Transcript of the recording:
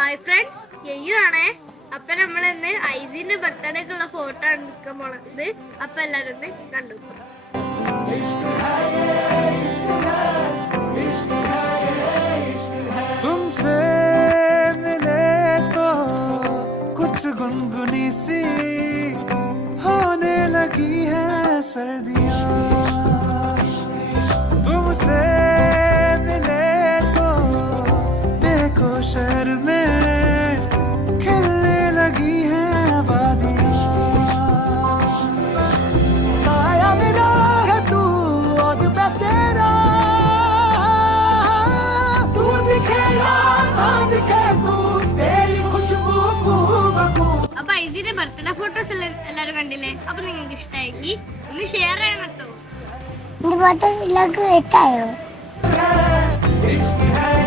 Hi friends, യയ്യു ആണേ. അപ്പൊ നമ്മൾ ഇന്ന് ഐസിന്റെ ബർത്ത്ഡേക്കുള്ള ഫോട്ടോ ആണ് എടുക്കാൻ പോണത്. അപ്പൊ എല്ലാരും ഒന്ന് കണ്ടു. तुमसे मिले तो कुछ गुनगुनी सी होने लगी है सर्दियाँ. तुमसे मिले तो देखो शहर में खिलने लगी है वादियाँ. साया मेरा है तू और मैं तेरा, तू दिखे या ना दिखे तू तेरी खुशबू खूब. അപ്പൊ ഐസിന്റെ ബർത്ത്ഡേ ഫോട്ടോസ് എല്ലാരും കണ്ടില്ലേ? അപ്പൊ നിങ്ങൾക്ക് ഇഷ്ടമായെങ്കിൽ ഒന്ന് ഷെയർ ചെയ്യണം കേട്ടോ. ഫോട്ടോ ഇട്ടായോ? इश्क है